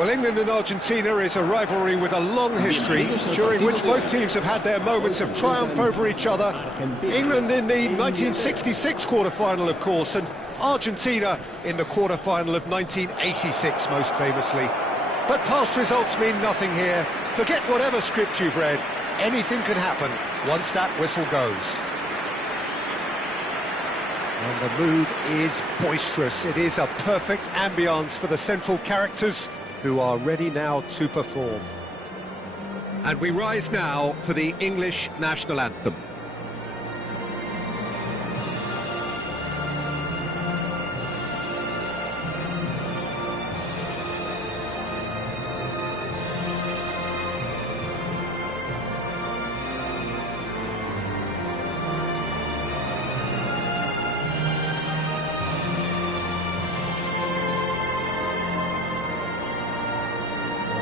Well, England and Argentina is a rivalry with a long history, during which both teams have had their moments of triumph over each other. England in the 1966 quarter-final, of course, and Argentina in the quarter-final of 1986, most famously. But past results mean nothing here. Forget whatever script you've read. Anything can happen once that whistle goes. And the mood is boisterous. It is a perfect ambience for the central characters, who are ready now to perform. And we rise now for the English national anthem.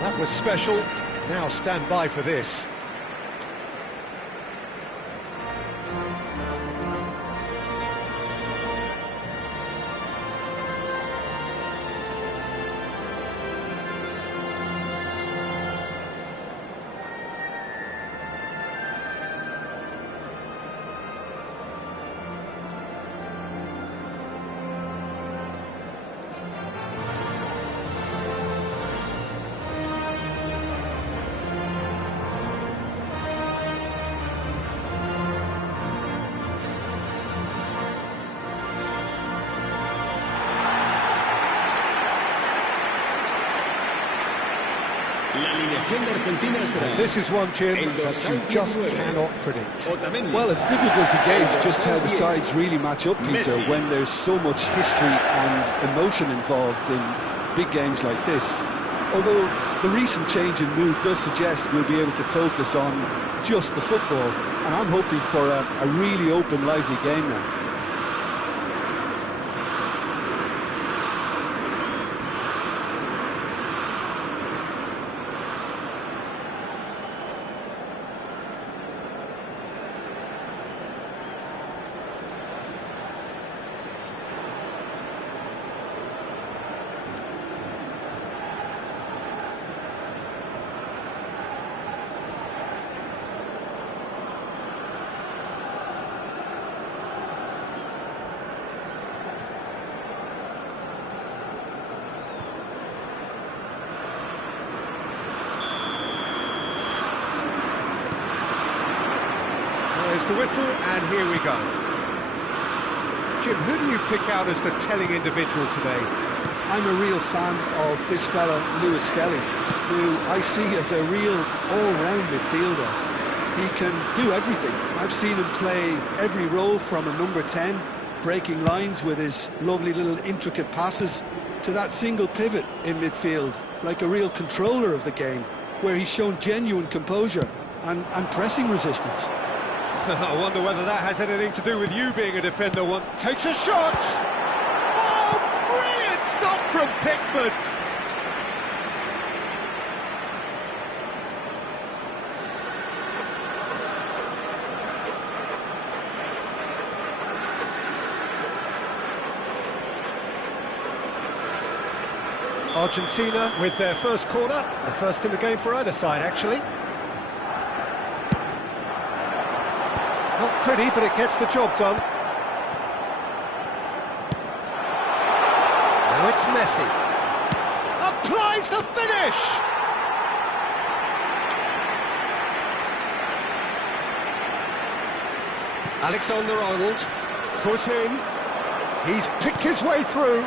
That was special. Now stand by for this. This is one, Jim, that you just cannot predict. Well, it's difficult to gauge just how the sides really match up, Peter, when there's so much history and emotion involved in big games like this. Although the recent change in mood does suggest we'll be able to focus on just the football, and I'm hoping for a really open, lively game now. There's the whistle, and here we go. Jim, who do you pick out as the telling individual today? I'm a real fan of this fella, Lewis Skelly, who I see as a real all-round midfielder. He can do everything. I've seen him play every role from a number 10, breaking lines with his lovely little intricate passes, to that single pivot in midfield, like a real controller of the game, where he's shown genuine composure and pressing resistance. I wonder whether that has anything to do with you being a defender. One takes a shot! Oh, brilliant stop from Pickford! Argentina with their first corner, the first in the game for either side, actually. Not pretty, but it gets the job done. Now it's Messi. Applies the finish! Alexander-Arnold, foot in. He's picked his way through.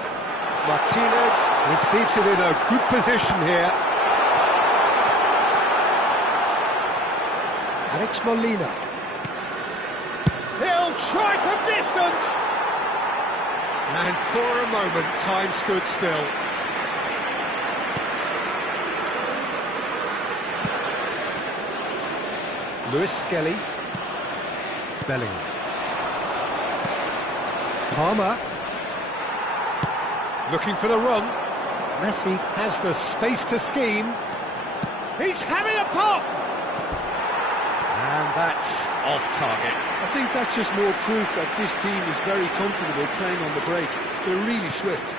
Martinez receives it in a good position here. Alex Molina. He'll try from distance! And for a moment, time stood still. Lewis Skelly. Bellingham. Palmer. Looking for the run. Messi has the space to scheme. He's having a pop! And that's off target. I think that's just more proof that this team is very comfortable playing on the break. They're really swift.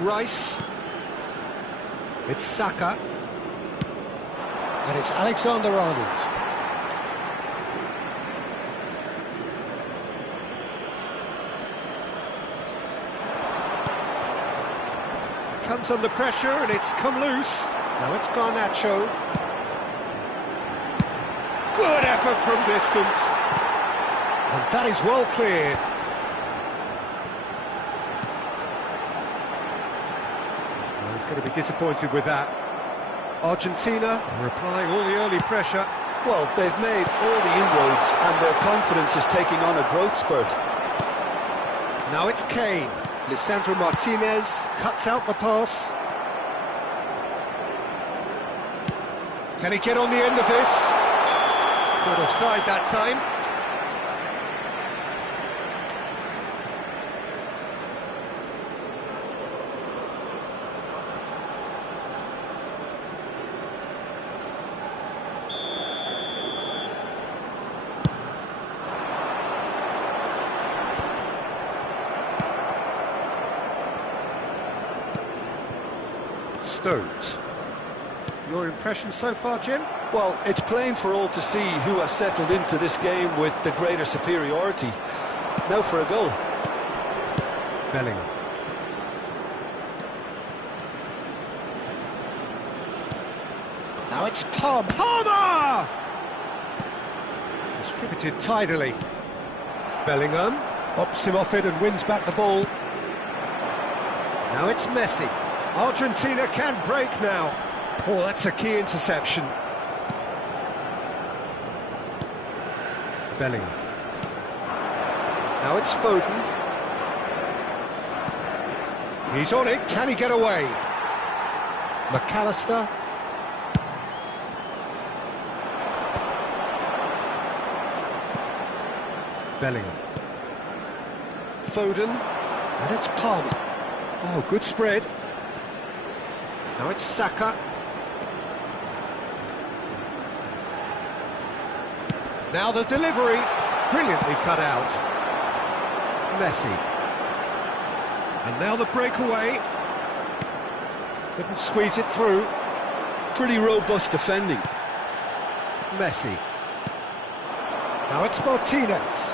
Rice. It's Saka. And it's Alexander-Arnold. Comes under pressure and it's come loose. Now it's Garnacho. Good effort from distance. And that is well cleared. Well, he's going to be disappointed with that. Argentina are applying all the early pressure. Well, they've made all the inroads and their confidence is taking on a growth spurt. Now it's Kane. Lisandro Martinez cuts out the pass. Can he get on the end of this? Good offside that time. Stones. Your impression so far, Jim? Well, it's plain for all to see who has settled into this game with the greater superiority. Now for a goal. Bellingham. Now it's Palmer! Distributed tidily. Bellingham bops him off it and wins back the ball. Now it's Messi. Argentina can break now. Oh, that's a key interception. Bellingham. Now it's Foden. He's on it. Can he get away? McAllister. Bellingham. Foden. And it's Palmer. Oh, good spread. Now it's Saka. Now the delivery, brilliantly cut out. Messi. And now the breakaway. Couldn't squeeze it through. Pretty robust defending. Messi. Now it's Martinez.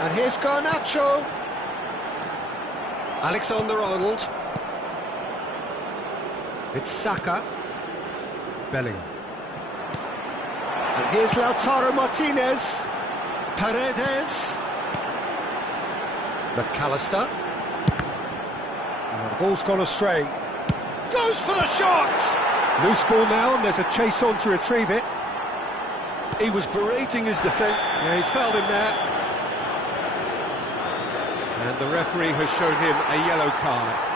And here's Garnacho. Alexander-Arnold. It's Saka. Bellingham. And here's Lautaro Martinez. Paredes. McAllister. And the ball's gone astray. Goes for the shot! Loose ball now, and there's a chase on to retrieve it. He was berating his defence. Yeah, he's fouled him there. And the referee has shown him a yellow card.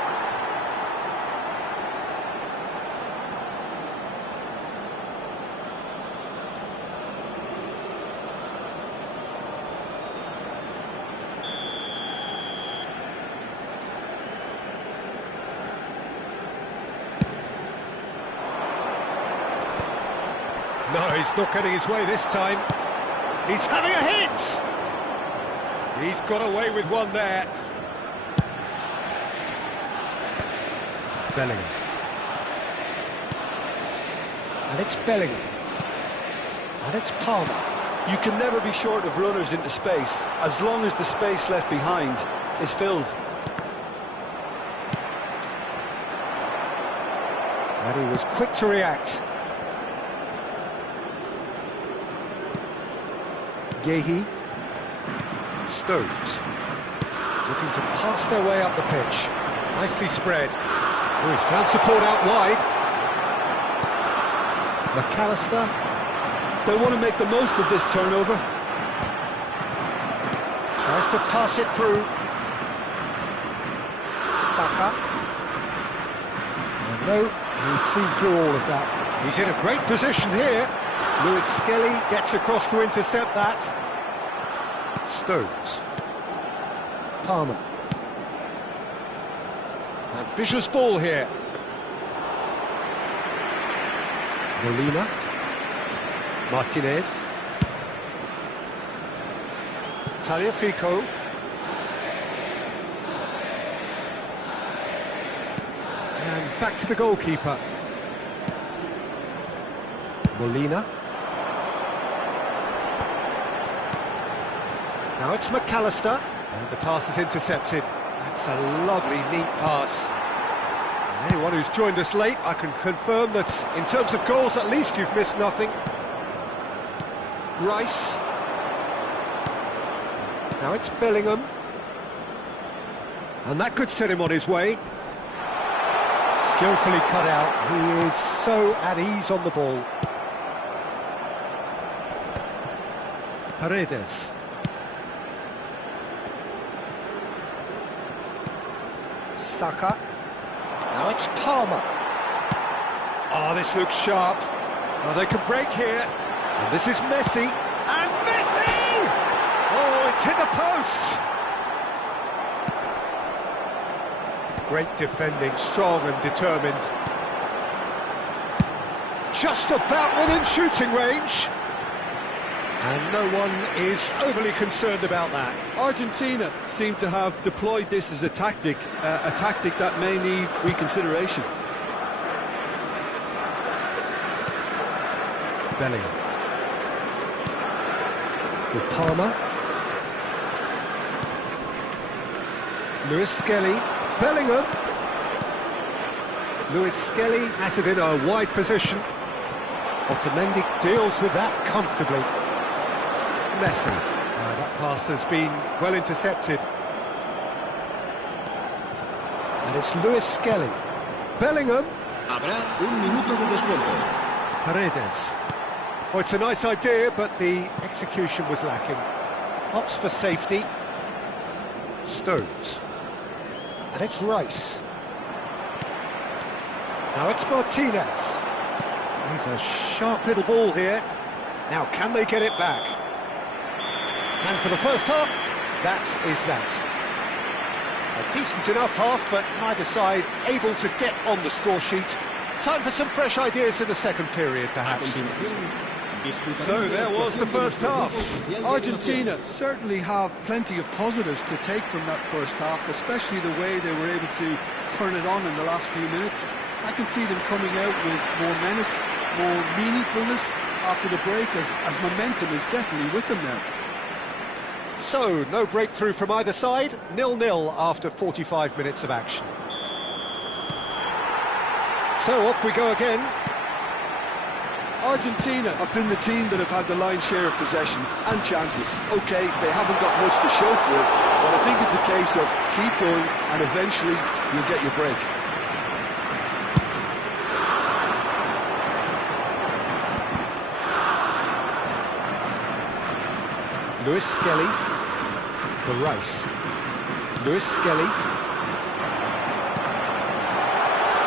No, he's not getting his way this time. He's having a hit! He's got away with one there. Bellingham. And it's Bellingham. And it's Palmer. You can never be short of runners into space, as long as the space left behind is filled. And he was quick to react. Yehi. Stones. Looking to pass their way up the pitch. Nicely spread. Oh, he's found support out wide. McAllister. They want to make the most of this turnover. Tries to pass it through. Saka. And no, he's seen through all of that. He's in a great position here. Lewis Skelly gets across to intercept that. Stones. Palmer. Ambitious ball here. Molina. Martinez. Tagliafico. back to the goalkeeper. Molina. Now it's McAllister, and the pass is intercepted. That's a lovely, neat pass. And anyone who's joined us late, I can confirm that in terms of goals, at least you've missed nothing. Rice. Now it's Bellingham. And that could set him on his way. Skillfully cut out. He is so at ease on the ball. Paredes. Saka. Now it's Palmer. Oh, this looks sharp. Oh, they can break here. And this is Messi. And Messi! Oh, it's hit the post. Great defending, strong and determined. Just about within shooting range. And no one is overly concerned about that. Argentina seem to have deployed this as a tactic that may need reconsideration. Bellingham. For Palmer. Lewis Skelly. Bellingham. Lewis Skelly has it in a wide position. Otamendi deals with that comfortably. Messi. That pass has been well intercepted. And it's Lewis Skelly. Bellingham. Habrá un minuto de descuento. Paredes. Oh, it's a nice idea, but the execution was lacking. Opts for safety. Stones. And it's Rice. Now it's Martinez. He's a sharp little ball here. Now, can they get it back? And for the first half, that is that. A decent enough half, but neither side able to get on the score sheet. Time for some fresh ideas in the second period, perhaps. So there was the first half. Argentina certainly have plenty of positives to take from that first half, especially the way they were able to turn it on in the last few minutes. I can see them coming out with more menace, more meaningfulness after the break, as momentum is definitely with them now. So, no breakthrough from either side, 0-0 after 45 minutes of action. So off we go again. Argentina have been the team that have had the lion's share of possession and chances. OK, they haven't got much to show for it, but I think it's a case of keep going and eventually you'll get your break. Lewis Skelly for Rice. Lewis Skelly.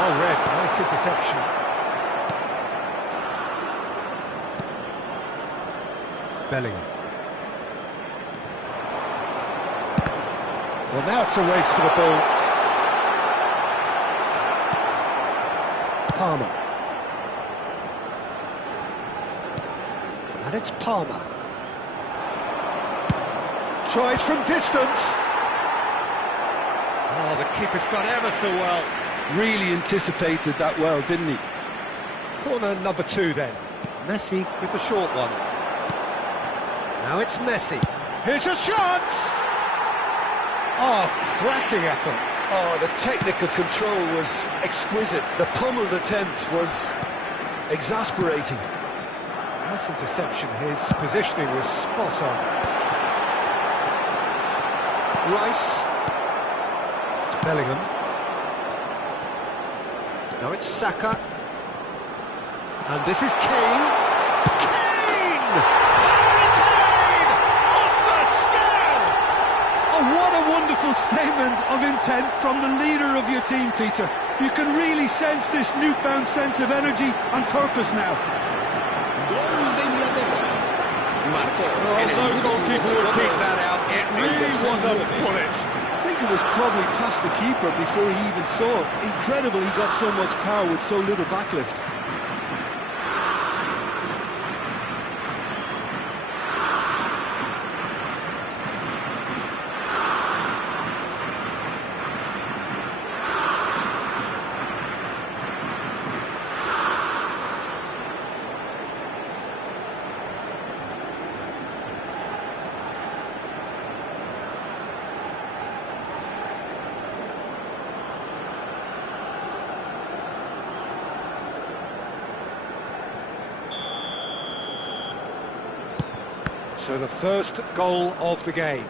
Oh, red, nice interception. Bellingham. Well, now it's a race for the ball. Palmer. And it's Palmer. Tries from distance. Oh, the keeper's done ever so well. Really anticipated that well, didn't he? Corner number 2 then. Messi with the short one. Now it's Messi. Here's a chance! Oh, cracking effort. Oh, the technical control was exquisite. The pummeled attempt was exasperating. Nice interception. His positioning was spot on. Rice. It's Bellingham. Now it's Saka. And this is Kane. Kane! Harry Kane! Off the scale! Oh, what a wonderful statement of intent from the leader of your team, Peter. You can really sense this newfound sense of energy and purpose now. Gol de Inglaterra. Marcó en el No minuto goalkeeper would keep that out. It really was a bullet. I think it was probably past the keeper before he even saw it. Incredible he got so much power with so little backlift. So the first goal of the game.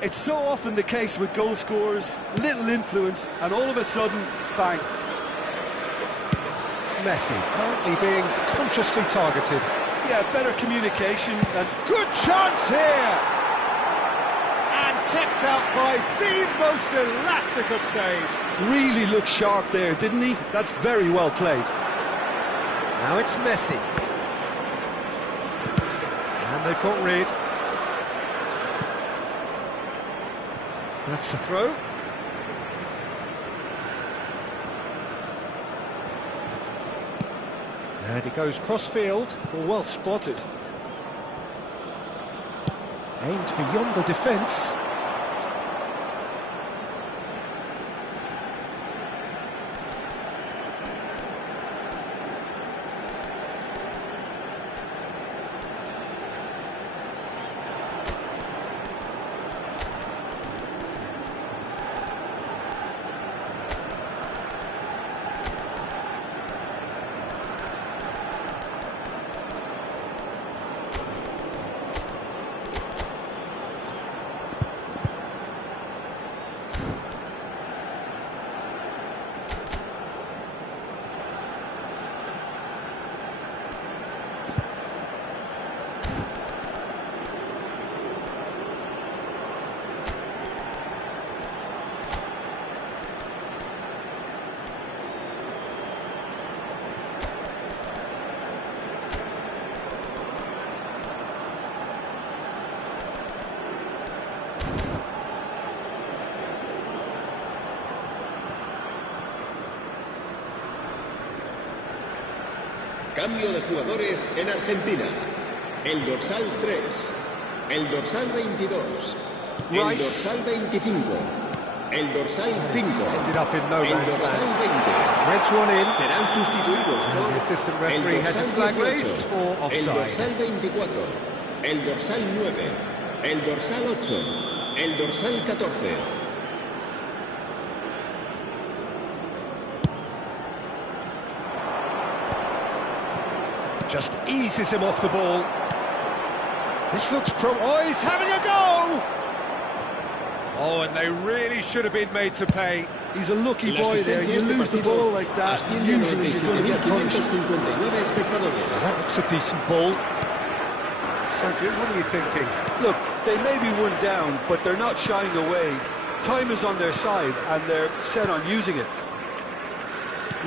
It's so often the case with goal scorers, little influence, and all of a sudden, bang. Messi currently being consciously targeted. Yeah, better communication and... Good chance here! And kept out by the most elastic of saves. Really looked sharp there, didn't he? That's very well played. Now it's Messi. And they've got rid. That's the throw. And he goes cross-field. Well spotted. Aimed beyond the defence. Cambio de jugadores en Argentina. El dorsal 3, el dorsal 22, el dorsal 25, el dorsal 5, Ended up in no el man's dorsal land. 20. Threads one in. Serán sustituidos And the assistant referee has his flag raised for el offside. dorsal 24, el dorsal 9, el dorsal 8, el dorsal 14. Just eases him off the ball. This looks oh, he's having a go! Oh, and they really should have been made to pay. He's a lucky boy there. You lose the ball like that, usually you're going to get punished. That looks a decent ball. Sergio, what are you thinking? Look, they may be one down, but they're not shying away. Time is on their side, and they're set on using it.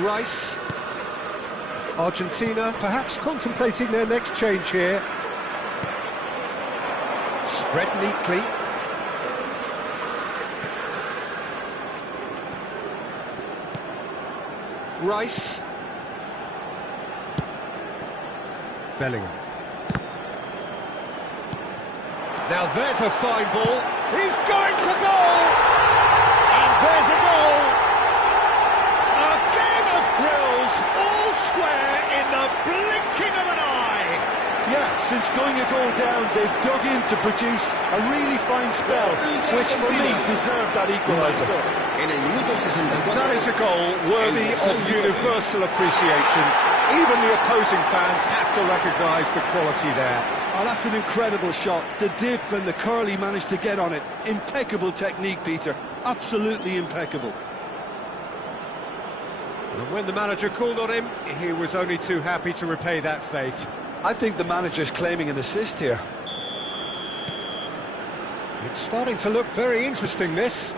Rice. Argentina perhaps contemplating their next change here. Spread neatly. Rice. Bellingham. Now there's a fine ball. He's going for goal! And there's a goal! A game of thrills, all square in the blinking of an eye! Yeah, since going a goal down, they've dug in to produce a really fine spell, which for me deserved that equaliser. That is a goal worthy of universal appreciation. Even the opposing fans have to recognise the quality there. Oh, that's an incredible shot. The dip and the curl he managed to get on it. Impeccable technique, Peter. Absolutely impeccable. And when the manager called on him, he was only too happy to repay that faith. I think the manager's claiming an assist here. It's starting to look very interesting, this.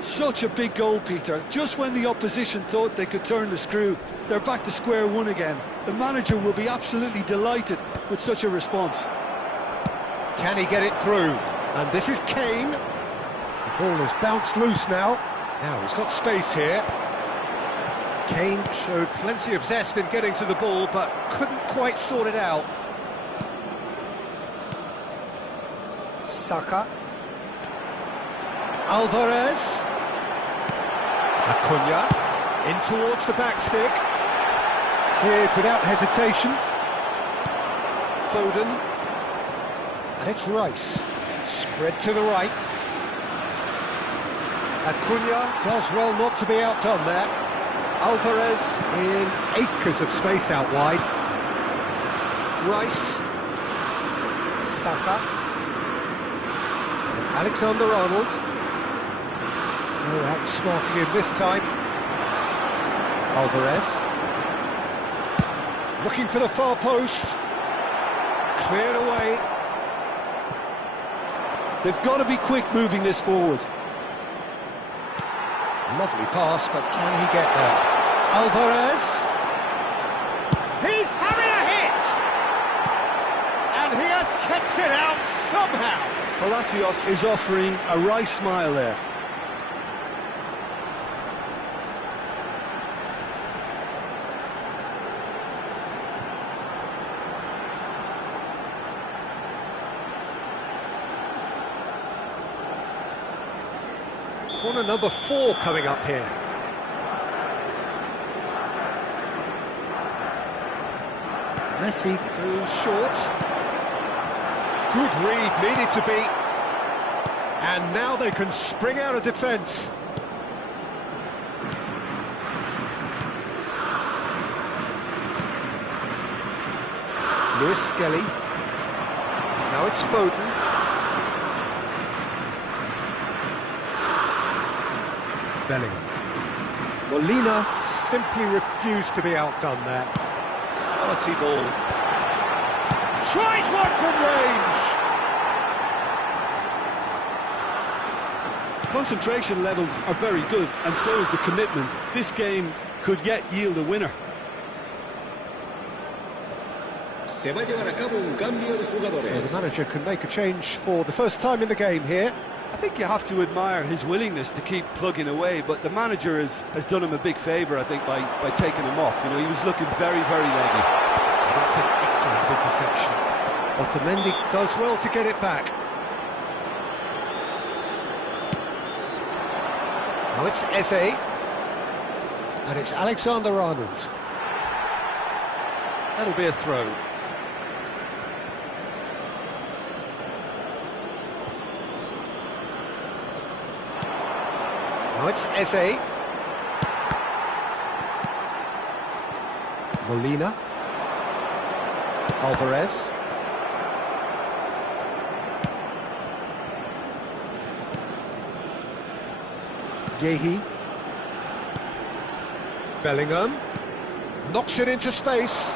Such a big goal, Peter. Just when the opposition thought they could turn the screw, they're back to square one again. The manager will be absolutely delighted with such a response. Can he get it through? And this is Kane. The ball has bounced loose now. Now he's got space here. Kane showed plenty of zest in getting to the ball, but couldn't quite sort it out. Saka. Alvarez. Acuna. In towards the back stick. Cleared without hesitation. Foden. And it's Rice. Spread to the right. Acuna does well not to be outdone there. Alvarez in acres of space out wide. Rice. Saka. Alexander-Arnold. No outsmarting him this time. Alvarez. Looking for the far post. Cleared away. They've got to be quick moving this forward. Lovely pass, but can he get there? Alvarez. He's having a hit! And he has kept it out somehow. Palacios is offering a wry smile there. Corner number 4 coming up here. Messi goes short. Good read, needed to be. And now they can spring out of defence. Lewis Skelly. Now it's Foden. Bellingham. Molina simply refused to be outdone there. Quality ball. Tries one from range! Concentration levels are very good, and so is the commitment. This game could yet yield a winner. Se va a llevar a cabo un cambio de So jugadores. the manager can make a change for the first time in the game here. I think you have to admire his willingness to keep plugging away, but the manager has done him a big favour, I think, by taking him off. You know, he was looking very, very leggy. That's an excellent interception. Otamendi does well to get it back. Now it's Eze. And it's Alexander-Arnold. That'll be a throw. Now it's Eze. Molina. Alvarez. Gehi. Bellingham. Knocks it into space.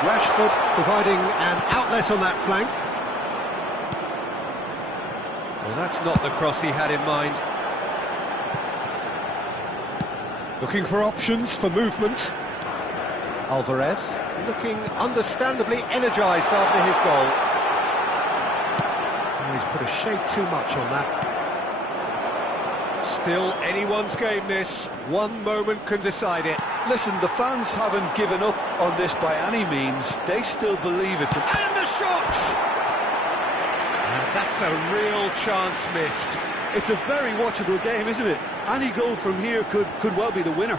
Rashford providing an outlet on that flank. Well, that's not the cross he had in mind. Looking for options for movement. Alvarez looking understandably energised after his goal. Oh, he's put a shade too much on that. Still anyone's game this. One moment can decide it. Listen, the fans haven't given up on this by any means. They still believe it. And the shot! And that's a real chance missed. It's a very watchable game, isn't it? Any goal from here could well be the winner.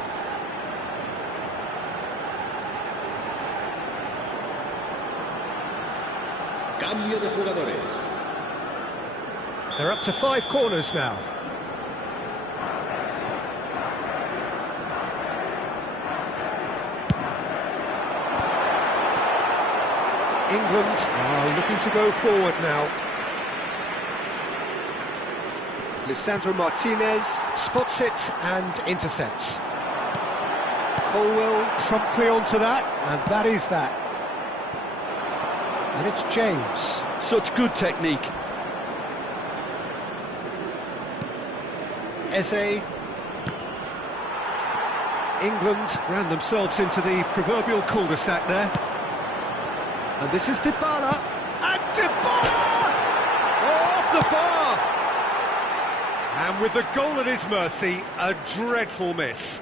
Cambio de jugadores. They're up to 5 corners now. England are looking to go forward now. Lisandro Martinez spots it and intercepts. Colwell promptly onto that, and that is that. And it's James. Such good technique. Eze. England ran themselves into the proverbial cul-de-sac there. And this is Dybala. And Dybala! Oh, off the bar! And with the goal at his mercy, a dreadful miss.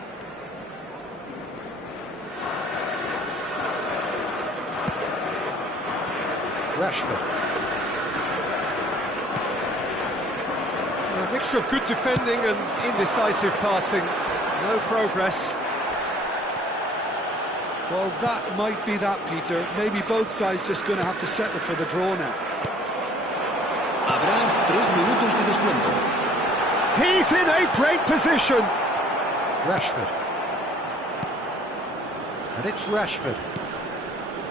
Rashford. A mixture of good defending and indecisive passing. No progress. Well, that might be that, Peter. Maybe both sides just going to have to settle for the draw now. Habrá 3 minutos de descuento. He's in a great position. Rashford. And it's Rashford.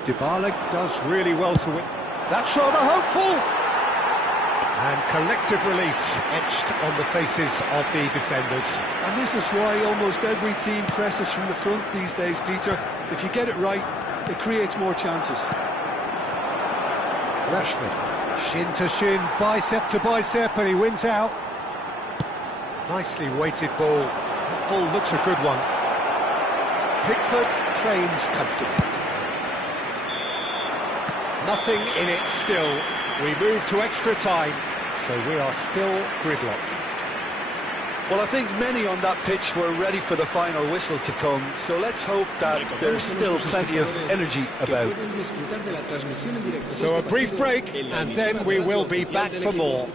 Dybala does really well to win. That's rather hopeful. And collective relief etched on the faces of the defenders. And this is why almost every team presses from the front these days, Peter. If you get it right, it creates more chances. Rashford, shin to shin, bicep to bicep, and he wins out. Nicely weighted ball. That ball looks a good one. Pickford claims comfortably. Nothing in it still. We move to extra time, so we are still gridlocked. Well, I think many on that pitch were ready for the final whistle to come, so let's hope that there's still plenty of energy about. So a brief break, and then we will be back for more.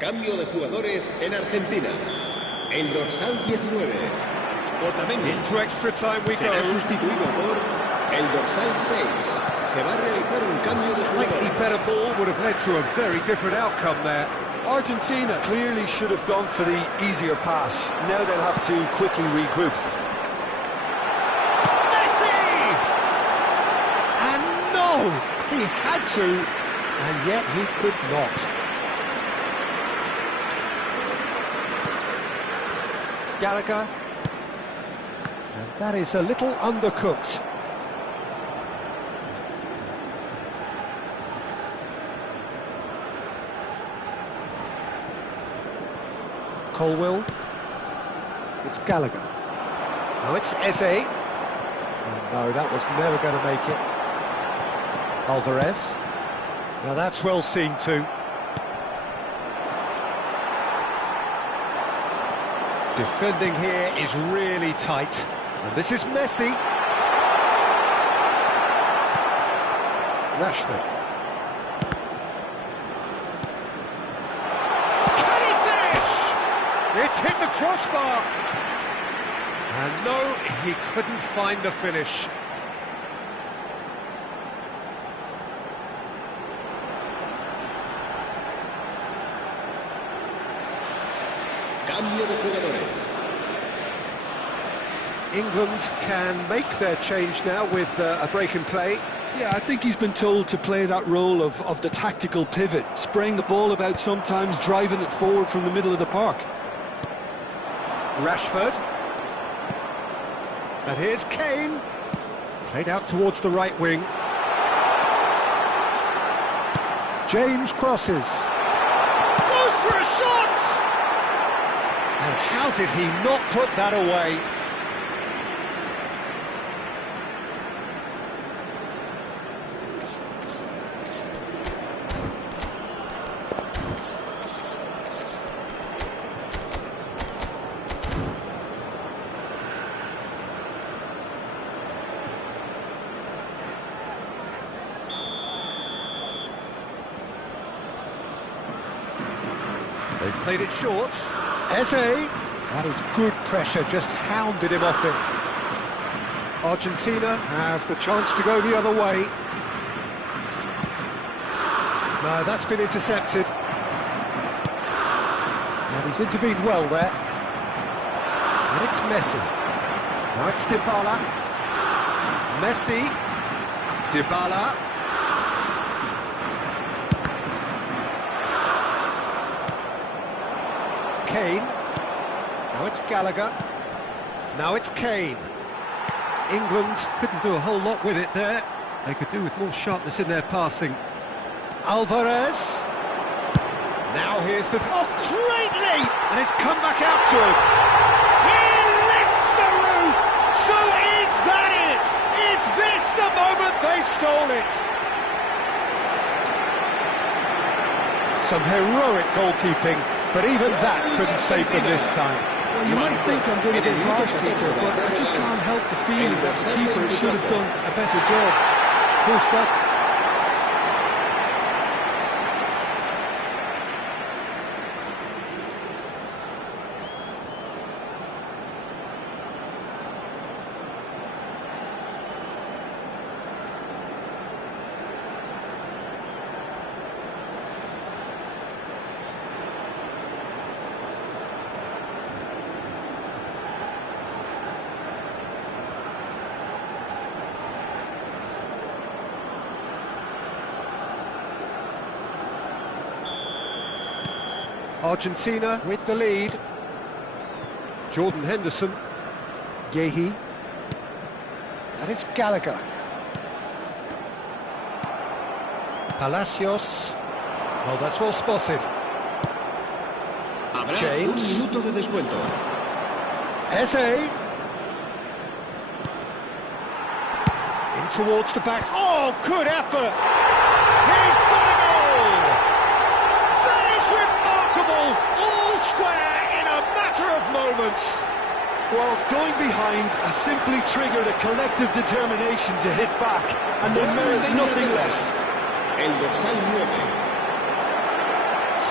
Cambio de jugadores en Argentina. El dorsal 19. Otamendi. Into extra time we Será go. sustituido por el dorsal 6. Se va a realizar un cambio de Slightly jugadores. better ball would have led to a very different outcome there. Argentina clearly should have gone for the easier pass. Now they'll have to quickly regroup. Messi! And no! He had to, and yet he could not. Gallagher. And that is a little undercooked. Colwill. It's Gallagher. Now it's Eze. And no, that was never going to make it. Alvarez. Now that's well seen too. Defending here is really tight. And this is Messi. Rashford. Can he finish? It's hit the crossbar. And no, he couldn't find the finish. Cambio de jugadores. England can make their change now with a break in play. Yeah, I think he's been told to play that role of the tactical pivot, spraying the ball about sometimes, driving it forward from the middle of the park. Rashford. And here's Kane. Played out towards the right wing. James crosses. Goes for a shot! And how did he not put that away? They've played it short. Eze. That is good pressure, just hounded him off it. Argentina have the chance to go the other way. No, that's been intercepted. And he's intervened well there. And it's Messi. Now it's Dybala. Messi. Dybala. Kane. Now it's Gallagher. Now it's Kane. England couldn't do a whole lot with it there. They could do with more sharpness in their passing. Alvarez. Now here's the... Oh, great leap! And it's come back out to him. He lifts the roof! So is that it? Is this the moment they stole it? Some heroic goalkeeping, but even that couldn't save them this time. Well, you might think I'm going to be harsh, Peter, but I just can't help the feeling that the keeper should have done a better job. Full stop. Argentina with the lead. Jordan Henderson. Yehi. That is Gallagher. Palacios. Oh, that's well spotted. Habrá James. un minuto de descuento. Eze. In towards the back. Oh, good effort. He's got a goal. That is remarkable. All square in a matter of moments. Well, going behind has simply triggered a collective determination to hit back, and they merit nothing less. El dorsal 9.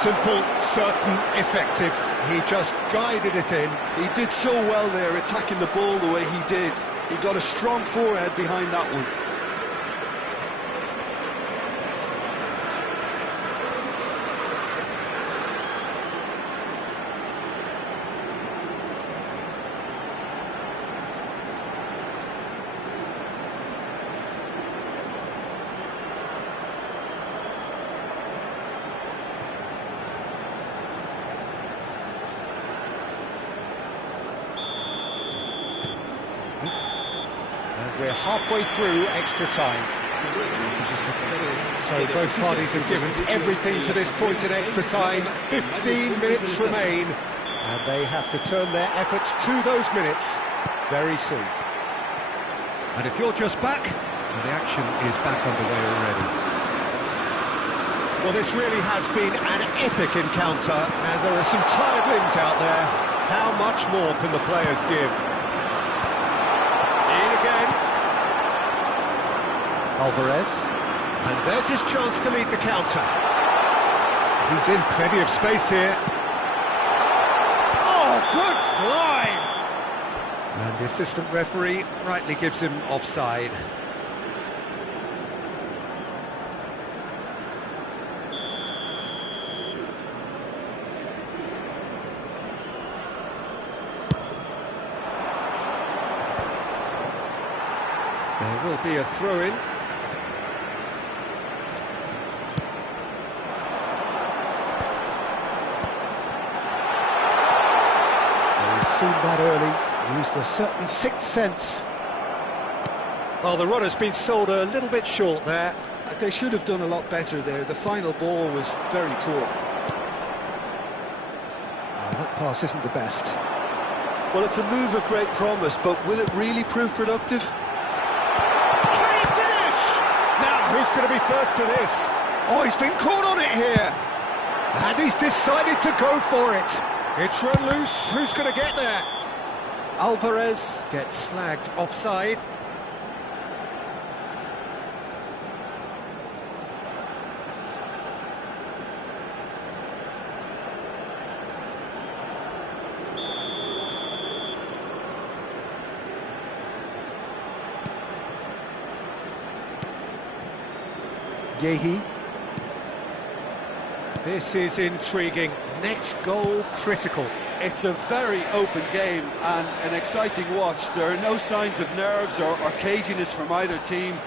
Simple, certain, effective. He just guided it in. He did so well there, attacking the ball the way he did. He got a strong forehead behind that one. And we're halfway through extra time. So both parties have given everything to this point in extra time. 15 minutes remain, and they have to turn their efforts to those minutes very soon. And if you're just back, well, the action is back underway already. Well, this really has been an epic encounter, and there are some tired limbs out there. How much more can the players give? In again. Alvarez. And there's his chance to lead the counter. He's in plenty of space here. Oh, good climb! And the assistant referee rightly gives him offside. There will be a throw-in. He's seen that early, used a certain sixth sense. Well, the runner's been sold a little bit short there. They should have done a lot better there. The final ball was very poor. Oh, that pass isn't the best. Well, it's a move of great promise, but will it really prove productive? Who's going to be first to this? Oh, he's been caught on it here. And he's decided to go for it. It's run loose. Who's going to get there? Alvarez gets flagged offside. Yehi. This is intriguing. Next goal critical. It's a very open game and an exciting watch. There are no signs of nerves or caginess from either team.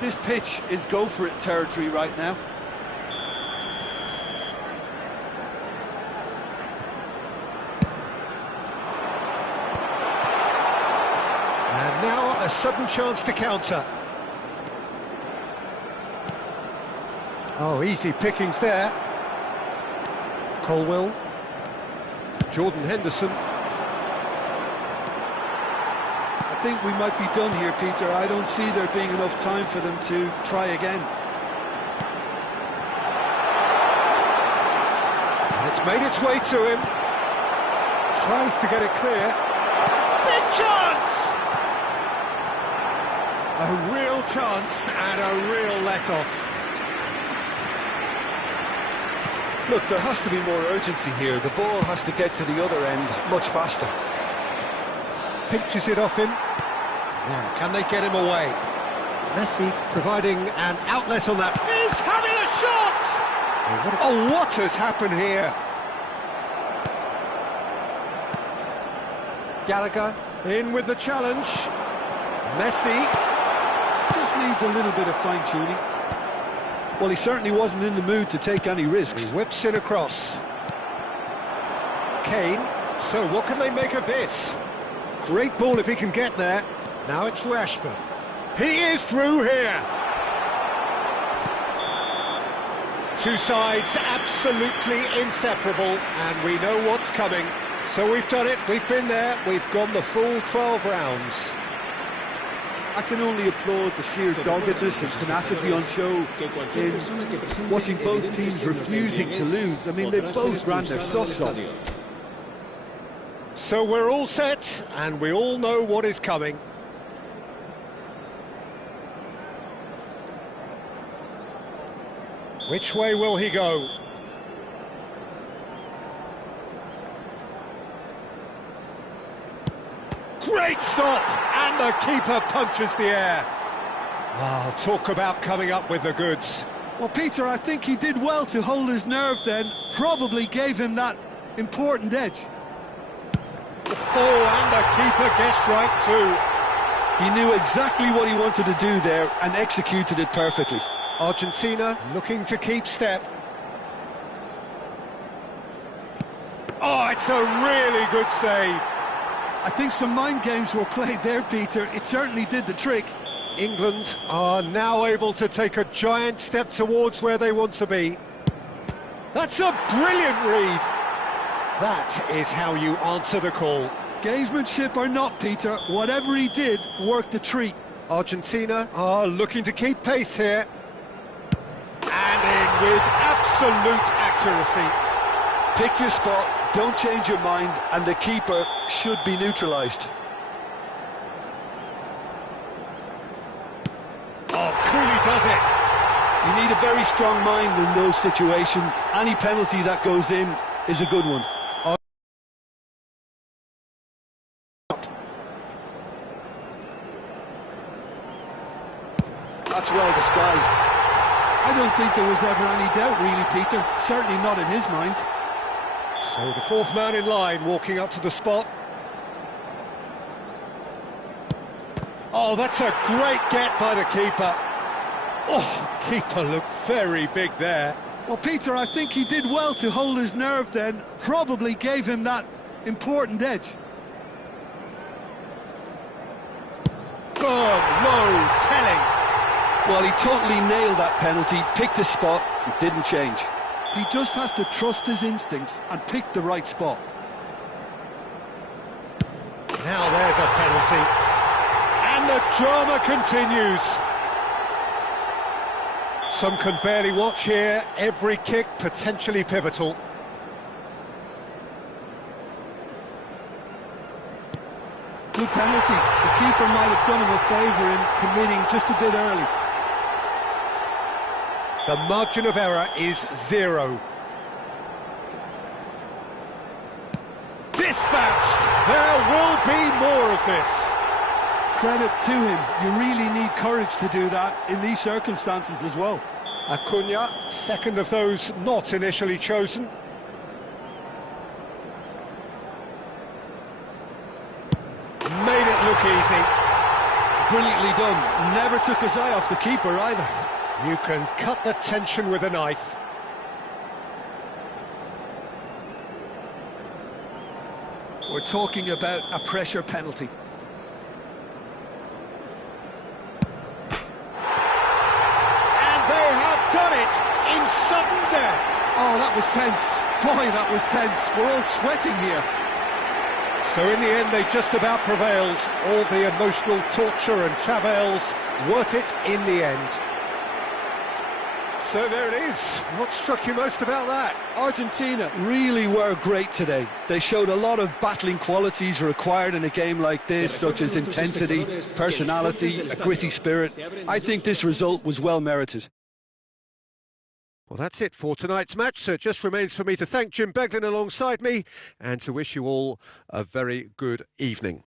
This pitch is go-for-it territory right now. And now a sudden chance to counter. Oh, easy pickings there. Colwell. Jordan Henderson. I think we might be done here, Peter. I don't see there being enough time for them to try again. And it's made its way to him. Tries to get it clear. Big chance! A real chance and a real let-off. Look, there has to be more urgency here. The ball has to get to the other end much faster. Pinches it off him. Now, can they get him away? Messi providing an outlet on that. He's having a shot! Oh, what has happened here? Gallagher in with the challenge. Messi. Just needs a little bit of fine-tuning. Well, he certainly wasn't in the mood to take any risks. He whips it across. Kane. So what can they make of this? Great ball if he can get there. Now it's Rashford. He is through here. Two sides absolutely inseparable, and we know what's coming. So we've done it, we've been there, we've gone the full 12 rounds. I can only applaud the sheer doggedness and tenacity on show in watching both teams refusing to lose. I mean, they both ran their socks off. So we're all set, and we all know what is coming. Which way will he go? Great stop! And the keeper punches the air. Wow, talk about coming up with the goods. Well, Peter, I think he did well to hold his nerve then. Probably gave him that important edge. Oh, and the keeper guessed right too. He knew exactly what he wanted to do there and executed it perfectly. Argentina looking to keep step. Oh, it's a really good save. I think some mind games were played there, Peter. It certainly did the trick. England are now able to take a giant step towards where they want to be. That's a brilliant read. That is how you answer the call. Gamesmanship or not, Peter, whatever he did worked a treat. Argentina are looking to keep pace here. And in with absolute accuracy. Pick your spot, don't change your mind, and the keeper should be neutralised. Oh, coolly does it. You need a very strong mind in those situations. Any penalty that goes in is a good one. That's well disguised. I don't think there was ever any doubt, really, Peter. Certainly not in his mind. So the fourth man in line walking up to the spot. Oh, that's a great get by the keeper. Oh, keeper looked very big there. Well, Peter, I think he did well to hold his nerve then. Probably gave him that important edge. Boom, low, telling. Well, he totally nailed that penalty, picked his spot, and didn't change. He just has to trust his instincts and pick the right spot. Now there's a penalty. And the drama continues. Some can barely watch here. Every kick potentially pivotal. Good penalty. The keeper might have done him a favour in committing just a bit early. The margin of error is 0. Dispatched! There will be more of this. Credit to him. You really need courage to do that in these circumstances as well. Acuna, second of those not initially chosen. Made it look easy. Brilliantly done. Never took his eye off the keeper either. You can cut the tension with a knife. We're talking about a pressure penalty. And they have done it in sudden death. Oh, that was tense. Boy, that was tense. We're all sweating here. So in the end, they just about prevailed. All the emotional torture and travails, worth it in the end. So there it is. What struck you most about that? Argentina really were great today. They showed a lot of battling qualities required in a game like this, such as intensity, personality, a gritty spirit. I think this result was well merited. Well, that's it for tonight's match, so it just remains for me to thank Jim Beglin alongside me and to wish you all a very good evening.